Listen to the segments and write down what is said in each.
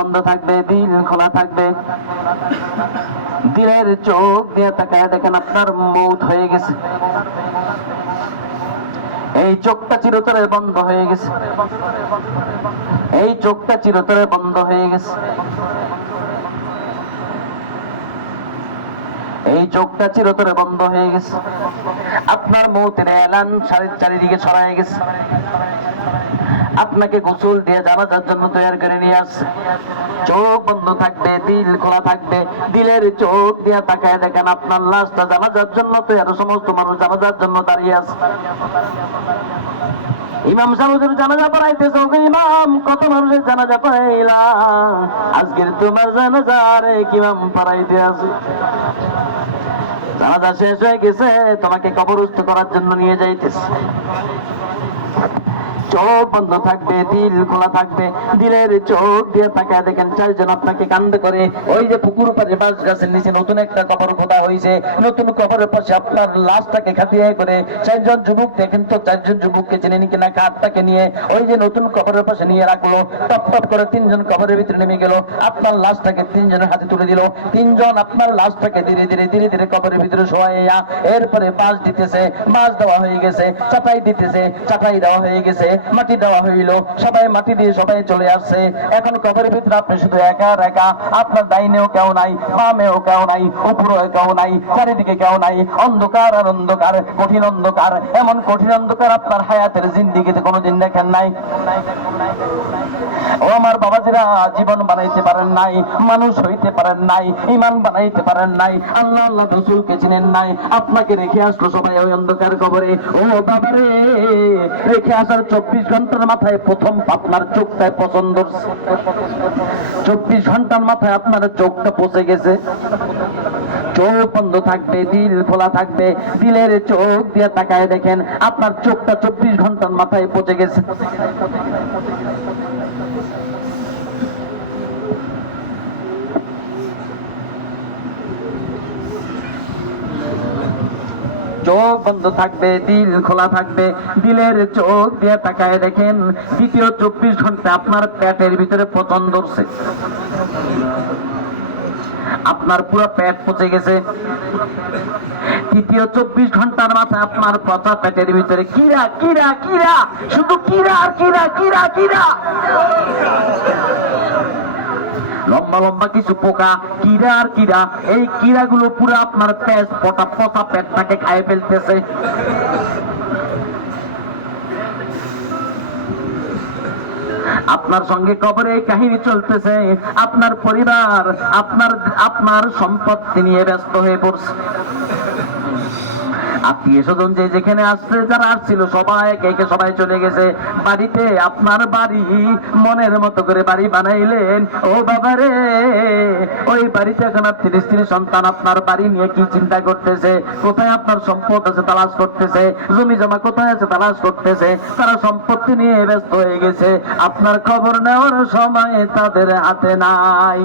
বন্ধ থাকবে, দিল খোলা থাকবে। দিলের চোখ দিয়ে তাকায় দেখেন আপনার মৌত হয়ে গেছে। এই চোখটা চিরতরে বন্ধ হয়ে গেছে। এই চোখটা চিরতরে বন্ধ হয়ে গেছে। এই চোখটা চিরতরে বন্ধ হয়ে গেছে। আপনার মৌতের এলান চারিদিকে ছড়ায় গেছে। আপনাকে গোসল দিয়ে জানাজার জন্য তৈরি করে নিয়ে আসছে। চোখ বন্ধ থাকবে দিল খোলা থাকবে দিলের চোখ দিয়ে তাকায় দেখেন আপনার লাশটা জানাজার জন্য তৈরি সমস্ত মানুষ জানাজার জন্য দাঁড়িয়ে আছে। ইমাম সাহুদের জানাজা পড়াইতেছ ইমাম, কত মানুষের জানাজা পড়াইলা? আজকের তোমার জানাজা রে ইমাম পড়াইতে আছে। জানাজা শেষ হয়ে গেছে, তোমাকে কবরস্থ করার জন্য নিয়ে যাইতেছে। চোখ বন্ধ থাকবে, দিল খোলা থাকবে, দিলের চোখ দিয়ে তাকায় দেখেন চারজন আপনাকে কান্দ করে। ওই যে পুকুর পাশে বাঁশ গাছের নিচে নতুন একটা কবর খোদা হয়েছে নতুন কবরের পাশে আপনার লাশটাকে খাটিয়ে করে চারজন যুবক দেখেন তো চারজন যুবককে চিনে নি কিনা কাঠটাকে নিয়ে ওই যে নতুন কবরের পাশে নিয়ে রাখল। টপ টপ করে তিনজন কবরের ভিতরে নেমে গেল। আপনার লাশটাকে তিনজনের হাতে তুলে দিল। তিনজন আপনার লাশটাকে ধীরে ধীরে ধীরে ধীরে কবরের ভিতরে শোয়াইয়া এরপরে বাঁশ দিতেছে। বাঁশ দেওয়া হয়ে গেছে চাটাই দিতেছে চাটাই দেওয়া হয়ে গেছে। মাটি দেওয়া হইল। সবাই মাটি দিয়ে সবাই চলে আসছে। এখন কবরের ভিতরে আপনি শুধু একা একা। আপনার ডাইনেও কেউ নাই, বামেও কেউ নাই, উপরেও কেউ নাই, চারিদিকে কেউ নাই। অন্ধকার আর অন্ধকার, কঠিন অন্ধকার। এমন কঠিন অন্ধকার আপনার হায়াতের জিন্দিগিতে কোনোদিন দেখেন নাই। ও আমার বাবাজিরা, জীবন বানাইতে পারেন নাই, মানুষ হইতে পারেন নাই ইমান বানাইতে পারেন নাই, আল্লাহ আল্লাহ রসুলকে চিনেন নাই। আপনাকে রেখে আসলো সবাই ওই অন্ধকার কবরে। ও বাবারে, রেখে আসার চব্বিশ ঘণ্টার মাথায় প্রথম আপনার চোখটায় পছন্দ চব্বিশ ঘণ্টার মাথায় আপনার চোখটা পচে গেছে। চোখ বন্ধ থাকবে, দিল খোলা থাকবে। দিলের চোখ দিয়ে তাকায় দেখেন, আপনার চোখটা চব্বিশ ঘণ্টার মাথায় পচে গেছে। চোখ বন্ধ থাকবে, দিল খোলা থাকবে। দিলের চোখ দিয়ে তাকায় দেখেন, দ্বিতীয় চব্বিশ ঘণ্টা আপনার পেটের ভিতরে পতন ধরছে আপনার পুরো পেট পচে গেছে। তৃতীয় চব্বিশ ঘণ্টার মাথায় আপনার পচা পেটের ভিতরে। কিরা কিরা কিরা? শুধু কিরা কিরা কিরা কিরা? লম্বা লম্বা কিছু পোকা, কিরা আর কিরা, এই কিরা গুলো পুরো আপনার পেস পটা পচা পেটটাকে খায় ফেলতেছে। আপনার সঙ্গে কবরে কাহিনী চলতেছে, আপনার পরিবার, আপনার আপনার সম্পত্তি নিয়ে ব্যস্ত হয়ে পড়ছে। আত্মীয় স্বজন যে যেখানে আসছে যারা আসছিল সবাই একে সবাই চলে গেছে বাড়িতে, আপনার বাড়ি মনের মতো করে বাড়ি বানাইলেন। ও বাবা রে, ওই বাড়িতে এখন আপনার স্ত্রী, সন্তান আপনার বাড়ি নিয়ে কি চিন্তা করতেছে? কোথায় আপনার সম্পদ আছে তালাশ করতেছে? জমি জমা কোথায় আছে তালাশ করতেছে? তারা সম্পত্তি নিয়ে ব্যস্ত হয়ে গেছে। আপনার খবর নেওয়ার সময় তাদের হাতে নাই।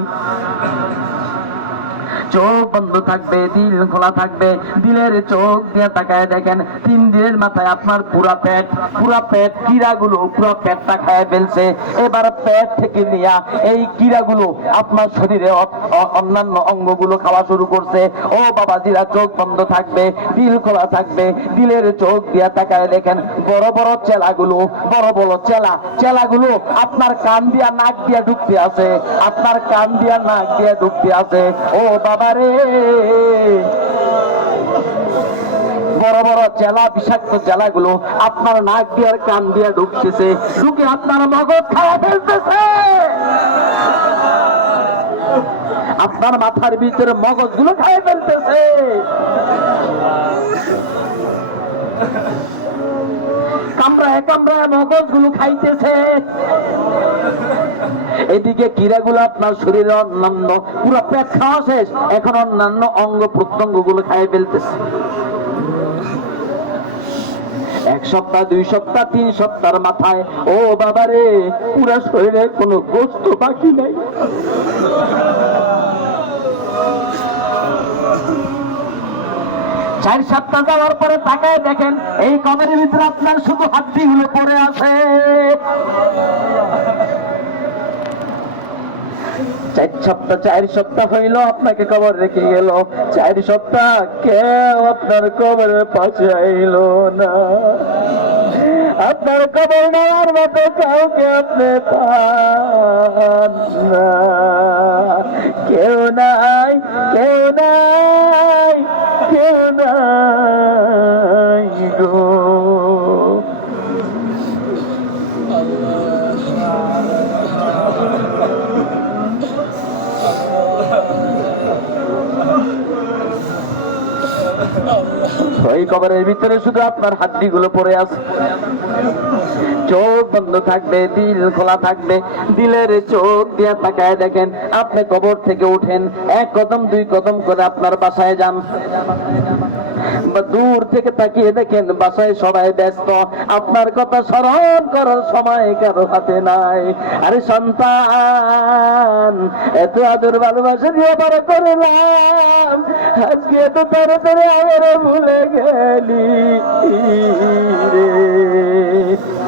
চোখ বন্ধ থাকবে, দিল খোলা থাকবে। দিলের চোখ দিয়ে তাকায় দেখেন, তিন দিনের মাথায় আপনার পুরা পেট পুরা পেট কিরাগুলো পুরো পেটটা খায় ফেলছে। এবার পেট থেকে নিয়া এই কিরাগুলো আপনার শরীরে অন্যান্য অঙ্গগুলো খাওয়া শুরু করছে। ও বাবা দিলা চোখ বন্ধ থাকবে, দিল খোলা থাকবে। দিলের চোখ দিয়ে তাকায় দেখেন, বড় বড় চেলাগুলো, বড় বড় চেলা। চেলাগুলো আপনার কান দিয়া, নাক দিয়া ঢুকতে আছে। আপনার কান দিয়া, নাক দিয়া ঢুকতে আছে। ও বাবা রে বড় বড় জেলা বিষাক্ত জেলাগুলো আপনার নাক দিয়ে কান দিয়ে ঢুকতেছে। ঢুকে আপনার মগজ খাওয়া ফেলতেছে। আপনার মাথার ভিতরে মগজগুলো খায় ফেলতেছে। কামড়ায় কামড়ায় মগজগুলো খাইতেছে। এদিকে কিরাগুলো আপনার শরীরে অন্যান্য, পুরো পেট খাওয়া শেষ, এখন অন্যান্য অঙ্গ প্রত্যঙ্গগুলো খাই ফেলতেছে। এক সপ্তাহ, দুই সপ্তাহ, তিন সপ্তাহের মাথায়, ও বাবারে, পুরা শরীরে কোনো গোস্ত বাকি নাই। চার সপ্তাহ যাওয়ার পরে তাকায় দেখেন, এই কবরের ভিতরে আপনার শুধু হাড্ডি গুলো পড়ে আছে। চার সপ্তাহ চার সপ্তাহ হইল, আপনাকে কবর রেখে গেল। চার সপ্তাহ কেউ আপনার কবরের পাশে আইল না। আপনার কবর নেওয়ার মতো কাউকে আপনি পান কেউ নাই কেউ নাই। কেউ কবরের ভিতরে শুধু আপনার হাড্ডি গুলো পড়ে আছে। চোখ বন্ধ থাকবে, দিল খোলা থাকবে, দিলের চোখ দিয়ে তাকায় দেখেন, আপনি কবর থেকে উঠেন, এক কদম, দুই কদম করে আপনার বাসায় যান। দূর থেকে তাকিয়ে দেখেন বাসায় সবাই ব্যস্ত। আপনার কথা স্মরণ করার সময় কারও হাতে নাই। আরে সন্তান, এত আদর ভালোবাসা দিয়ে বড় করলাম। আজকে এত তাড়াতাড়ি আমার ভুলে গেলি রে।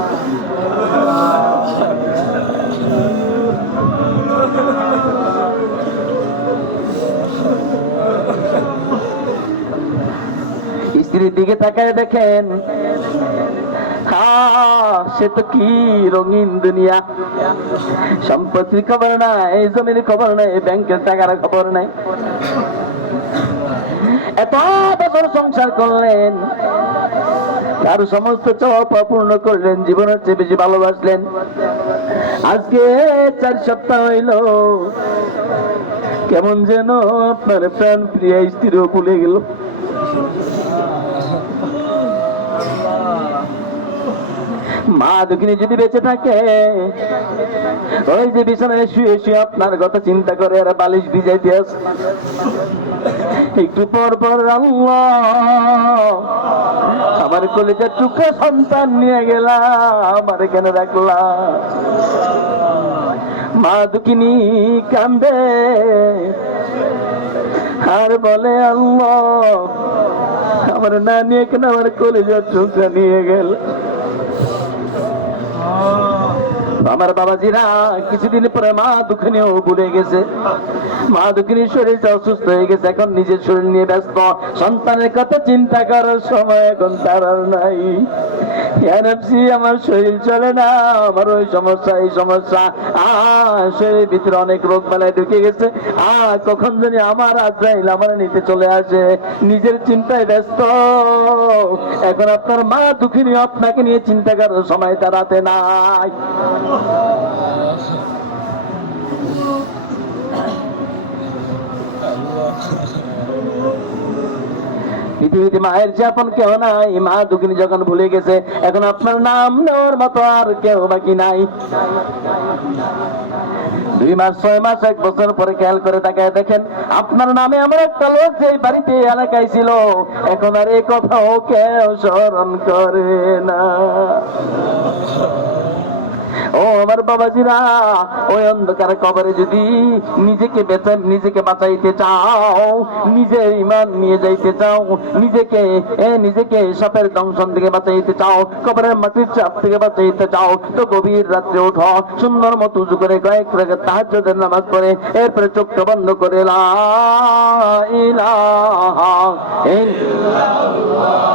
দেখেন। সে তো কি রঙিন দুনিয়া। সম্পত্তির খবর নাই, জমির খবর নাই ব্যাংকের টাকার খবর নাই। এত বছর সংসার করলেন তার সমস্ত চাওয়া পূর্ণ করলেন, জীবনের চেয়ে বেশি ভালোবাসলেন। আজকে চার সপ্তাহ হইল, কেমন যেন আপনার প্রাণ প্রিয় স্ত্রীও ভুলে গেল। মা দুঃখিনী যদি বেঁচে থাকে, ওই যে বিছানায় শুয়ে শুয়ে আপনার কথা চিন্তা করে আর বালিশ ভিজাইতে আছে একটু পর পর আমার কলেজের টুকরা সন্তান নিয়ে গেলা আমার কেন রাখলা মা দুঃখিনী কান্দে আর বলে, আল্লাহ, আমার না নিয়ে আমার কলেজের টুকরা নিয়ে গেল? আমার বাবাজিরা কিছুদিন পরে মা দুঃখিনীও ভুলে গেছে। মা দুঃখিনীর শরীরটা অসুস্থ হয়ে গেছে, এখন নিজের শরীর নিয়ে ব্যস্ত। সন্তানের কথা চিন্তা করার সময় এখন তার নাই। আমার শরীর চলে না, আমার ওই সমস্যা, এই সমস্যা। আ শরীরের ভিতরে অনেক রোগ বেলায় ঢুকে গেছে। আ কখন জানি আমার আজরাইল আমার নিতে চলে আসে, নিজের চিন্তায় ব্যস্ত। এখন আপনার মা দুঃখিনী আপনাকে নিয়ে চিন্তা করার সময় তার নাই। পৃথিবীতে মায়ের যে আপন কেউ নাই, মা দুঃখিনী যখন ভুলে গেছে, এখন আপনার নাম নেওয়ার মতো আর কেউ বাকি নাই। দুই মাস, ছয় মাস, এক বছর পরে খেয়াল করে তাকায় দেখেন, আপনার নামে আমার একটা লোক যে বাড়িতে এলাকায় ছিল। এখন আর এই কথাও কেউ স্মরণ করে না। ও আমার বাবাজিরা, ওই অন্ধকার কবরে যদি নিজেকে বেঁচে, নিজেকে বাঁচাইতে চাও নিজের ইমান নিয়ে যাইতে চাও, নিজেকে নিজেকে সাপের দংশন থেকে বাঁচাইতে চাও, কবরের মাটির চাপ থেকে বাঁচাইতে চাও, তো গভীর রাত্রে ওঠো, সুন্দর মতো উজু করে কয়েক রেখে তাহাজ্জুদের নামাজ পড়ে, এরপরে চোখটা বন্ধ করে লা ইলাহা ইল্লাল্লাহ।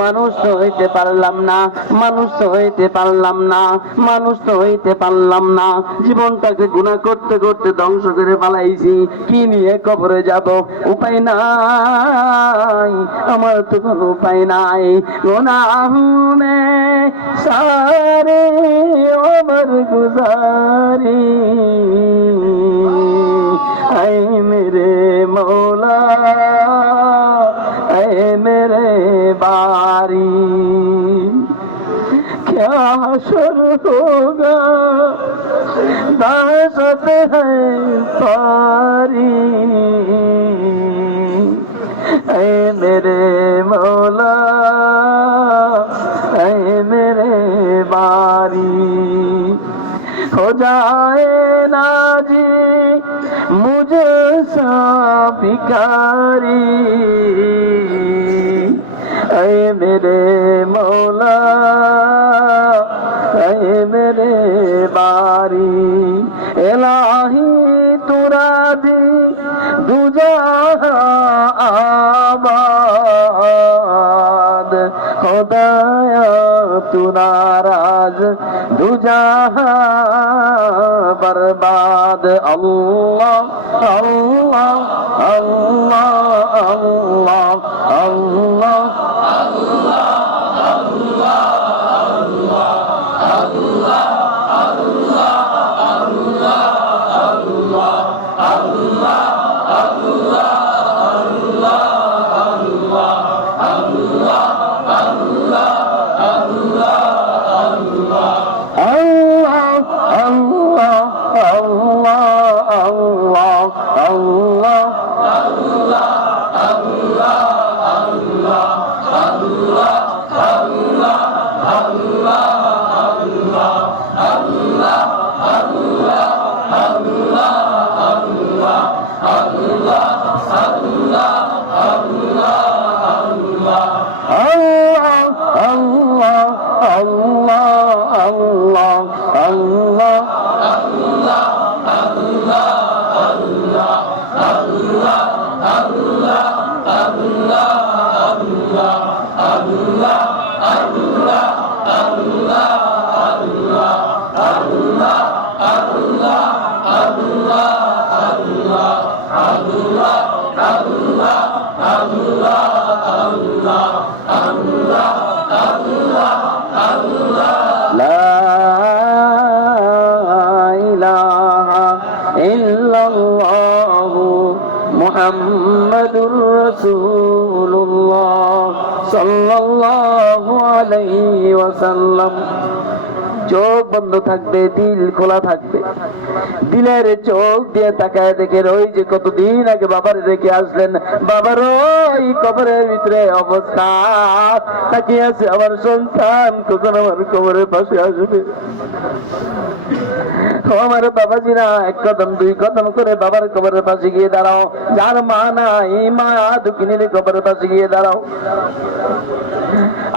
মানুষ তো হইতে পারলাম না, মানুষ তো হইতে পারলাম না, মানুষ তো হইতে পারলাম না। জীবনটাকে গুণা করতে করতে ধ্বংস করে পালাইছি, কি নিয়ে কবরে যাব? উপায় নাই, আমার তো কোনো উপায় নাই। গুনাহ মে সারে, ওমর গুজারি। আয় মেরে মৌলা। क्या शर होगा दहशत है पारी ऐ मेरे मौला ऐ मेरे बारी हो जाए ना जी मुझे सा भिखारी ऐ मेरे मौला খোদায় তুনার আজ দুজাহা বরবাদ। আল্লাহ আল্লাহ আল্লাহ আল্লাহ আল্লাহ আল্লাহ আল্লাহ আল্লাহ। Abdullah. চোখ বন্ধ থাকবে, দিল খোলা থাকবে। দিলের চোখ দিয়ে তাকায় দেখে ওই যে কতদিন আগে বাবার রেখে আসলেন। বাবার ওই কবরের ভিতরে অবস্থা। তাকিয়ে আছে আমার সন্তান, কখন আমার কবরের পাশে আসবে? আমার বাবাজিরা, এক কদম, দুই কদম করে বাবার কবরের পাশে গিয়ে দাঁড়াও। যার মা নাই, মা দুঃখিনীর কবরের পাশে গিয়ে দাঁড়াও।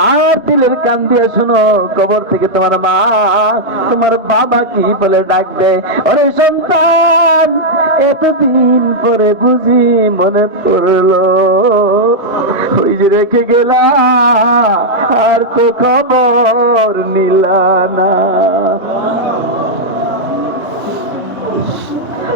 আর দিলের কান দিয়ে শুনো, কবর থেকে তোমার মা, তোমার বাবা কি বলে ডাকবে? ওরে সন্তান, এতদিন পরে বুঝি মনে পড়ল, ওই যে রেখে গেলা আর তো খবর নিলা না।